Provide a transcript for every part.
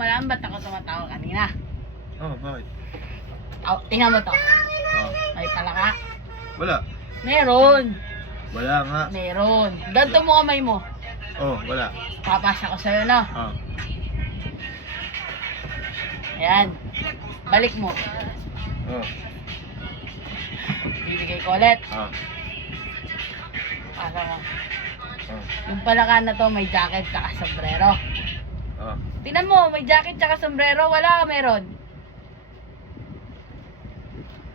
malaman ba't ako tumatawa kanina? Oh, bakit? Oh, tingnan mo to. Oh. May palaka. Wala. Meron. Wala nga. Meron. Ganto mo kamay mo. Oh, wala. Papasa ko sa'yo, no? Oh. Ayan. Balik mo. Oh. Bibigay ko ulit. Oh. Pasa mo. Oh. Yung palaka na to, may jacket tsaka sombrero. Oh. Tingnan mo, may jacket tsaka sombrero. Wala, meron.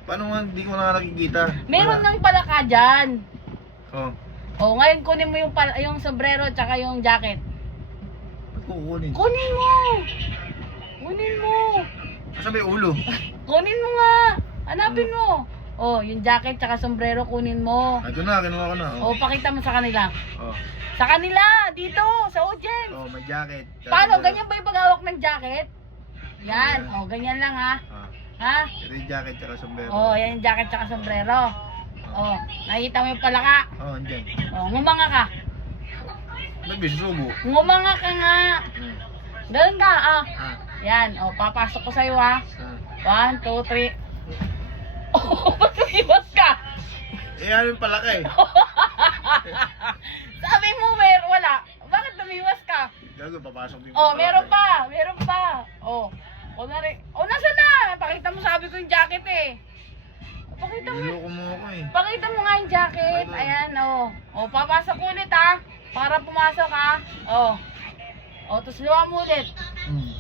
Paano nga hindi ko na nakikita? Meron Wala. ng palaka dyan. Oh. O, ngayon kunin mo yung, pal- yung sombrero tsaka yung jacket. Ba't kukunin? Kunin mo! Kunin mo! Asa may ulo? Kunin mo nga! Hanapin mo! Oh, yung jacket tsaka sombrero kunin mo. Ito na, kinuha ko na. Oh. Oh, pakita mo sa kanila. Oh. Sa kanila! Dito! Sa audience! Jacket. Paano? Ganyan ba yung paghawak ng jacket? Yan. Oh, ganyan lang ha. Ah. Ha? Ito yung jacket tsaka sombrero. Oh, yan yung jacket tsaka sombrero. Oh, nakikita mo yung palaka. Oh, andyan. Oh, ngumanga ka. Ba't may susubo? Ngumanga ka nga. Hmm. Ganun ka, ah. Ah. Yan. Oh, papasok ko sa'yo ha. Ah. One, two, three. Oh, ba't ka? Eh, ano yung palaka eh? Sabi mo, mer wala. Bakit lumiwas ka? Gago, papasok din. Oh, meron pa. Meron pa. Oh. O na rin. Oh, nasa na? Pakita mo sabi ko yung jacket eh. Pakita mo. Niloko mo ako eh. Pakita mo nga yung jacket. Ayan, oh. Oh, papasok ulit ha. Para pumasok ha. Oh. Oh, tapos luwa mo ulit. Hmm.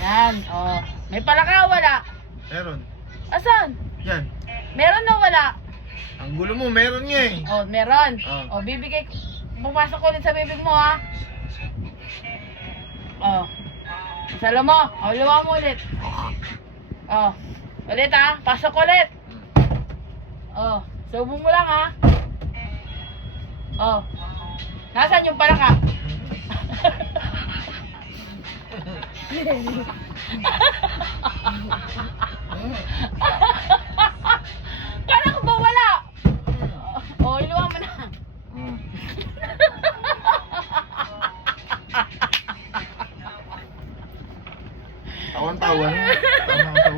Yan, oh. May palaka wala. Meron. Asan? Yan. Meron o wala? Ang gulo mo, meron nga eh. Oh, meron. Oh. Oh, bibigay ko. Pumasok ulit sa bibig mo ha. Oh. Salo mo. Oh, luwa mo ulit. Oh. Ulit ha. Pasok ulit. Oh. Subo mo lang ha. Oh. Nasaan yung palaka? Hmm. Tawan-tawan. Tama ka.